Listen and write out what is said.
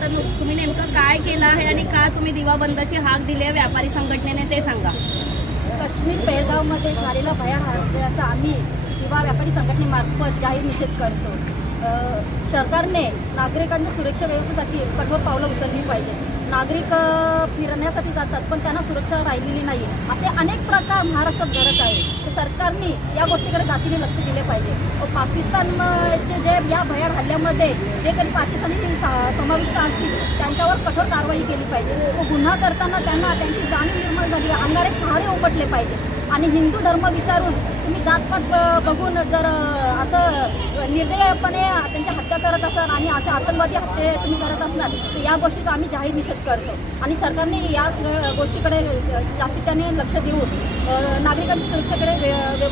तर तुम्ही नेमकं काय केलं आहे आणि का तुम्ही दिवा बंदची हाक दिली आहे व्यापारी संघटनेने ते सांगा. काश्मीर पेहलगावमध्ये झालेला भयान हल्ल्याचा आम्ही दिवा व्यापारी संघटनेमार्फत जाहीर निषेध करतो. सरकारने नागरिकांच्या सुरक्षा व्यवस्थेसाठी कठोर पावलं उचलली पाहिजेत. नागरिक फिरण्यासाठी जातात पण त्यांना सुरक्षा राहिलेली नाही. असे अनेक प्रकार महाराष्ट्रात घडत आहे. तर सरकारने या गोष्टीकडे गातीने लक्ष दिले पाहिजे. पाकिस्तानचे जे या भयान हल्ल्यामध्ये जे काही पाकिस्तानी समाविष्ट असतील त्यांच्यावर कठोर कारवाई केली पाहिजे. व गुन्हा करताना त्यांना त्यांची जाणीव निर्माण झाली, अंगारे शहारे उमटले पाहिजे. आणि हिंदू धर्म विचारून तुम्ही जातपात बघून जर असं निर्दयपणे त्यांची हत्या करत असाल आणि अशा आतंकवादी हत्या तुम्ही करत असणार तर या गोष्टीचा आम्ही जाहीर निषेध करतो. आणि सरकारने या गोष्टीकडे गांभीर्याने लक्ष देऊन नागरिकांच्या सुरक्षेकडे